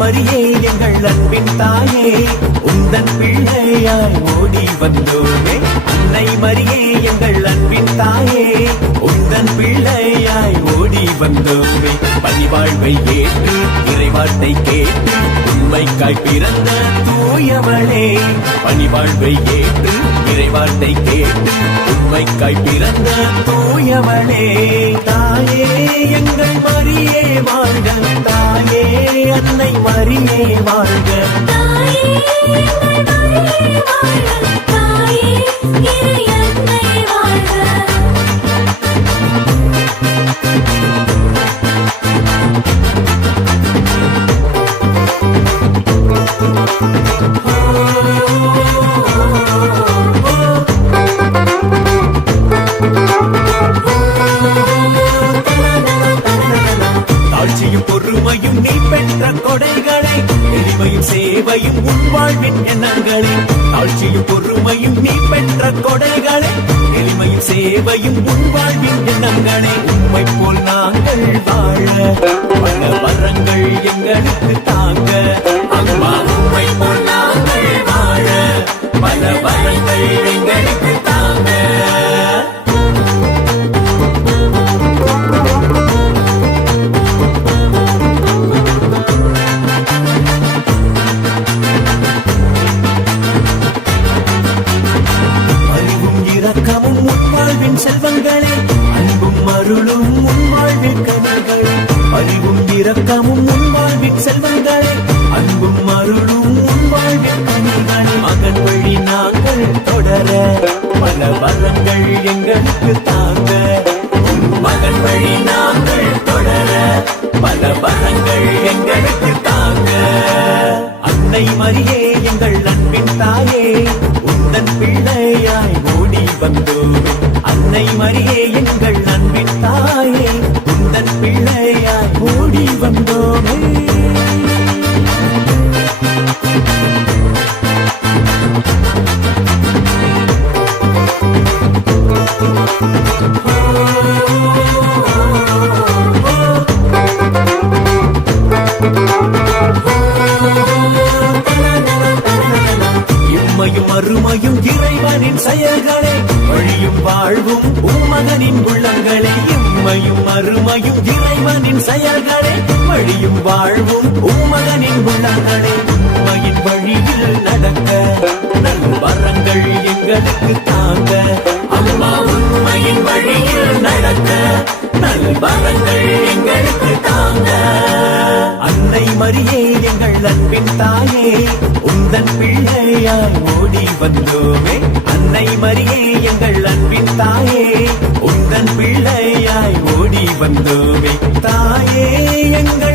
மரியே எங்கள் அன்பின் தாயே உந்தன் பிள்ளையாய் ஓடி வந்தோமே. அன்னை மரியே எங்கள் அன்பின் தாயே உந்தன் பிள்ளையாய் ஓடி வந்தோமே. பணிவாழ்வை ஏற்று இறைவார்த்தை கேட்டு உண்மைக்காய் பிறந்த தூயவளே. பணிவாழ்வை ஏற்று இறைவார்த்தை கேட்டு உண்மைக்காய் பிறந்த தூயவளே. தாயே எங்கள் மரியே வாழ்க, தாயே அன்னை மரியே வாழ்க. தாயே எங்கள் மரியே வாழ்க, தாயே இறை அன்னை வாழ்க. தாழ்ச்சியும் பொறுமையும் நீ பெற்ற கொடைகளை, எளிமையும் சேவையும் உன் வாழ்வின் எண்ணங்களை. தாழ்ச்சியும் பொறுமையும் நீ பெற்ற கொடைகளை, எளிமையும் சேவையும் உன் வாழ்வின் எண்ணங்களை. உண்மை போல் நாங்கள் வாழ பல வரங்கள் எங்களுக்கு தாங்க. அம்மா உண்மை போல் நாங்கள் வாழ பல வரங்கள் எங்களுக்கு தாங்க. இரக்கமும் உன் வாழ்வின் செல்வங்களே, அன்பும் அருளும் உன் வாழ்வின் கனவுகளே. அறிவும் இரக்கமும் உன் வாழ்வின் செல்வங்களே, அன்பும் அருளும் உன் வாழ்வின் கனவுகளே. மகன் வழி நாங்கள் தொடர பல வரங்கள் எங்களுக்கு தாங்க. மகன் வழி நாங்கள் தொடர பல வரங்கள் எங்களுக்கு தாங்க. அன்னை மரியே எங்கள் அன்பின் தாயே உந்தன் பிள்ளையாய் ஓடி வந்தோமே. அன்னை மரியே எங்கள் அன்பின் தாயே உந்தன் பிள்ளையாய் ஓடி வந்தோமே. இம்மையும் அருமையும் இறைவனின் செயல்களே, வழியும் வாழ்வும் உம்மகனின் உள்ளங்களே. இம்மையும் அருமையும் இறைவனின் செயல்களே, வழியும் வாழ்வும் உம்மகனின் உள்ளங்களே. உண்மையின் வழியில் நடக்க நல் வரங்கள் எங்களுக்கு தாங்க. அம்மா உண்மையின் வழியில் நடக்க நல் வரங்கள் எங்களுக்கு தாங்க. அன்னை மரியே எங்கள் அன்பின் தாயே உந்தன் பிள்ளையாய் ஓடி வந்தோமே. அன்னை மரியே எங்கள் அன்பின் தாயே உந்தன் பிள்ளையாய் ஓடி வந்தோமே. தாயே எங்கள்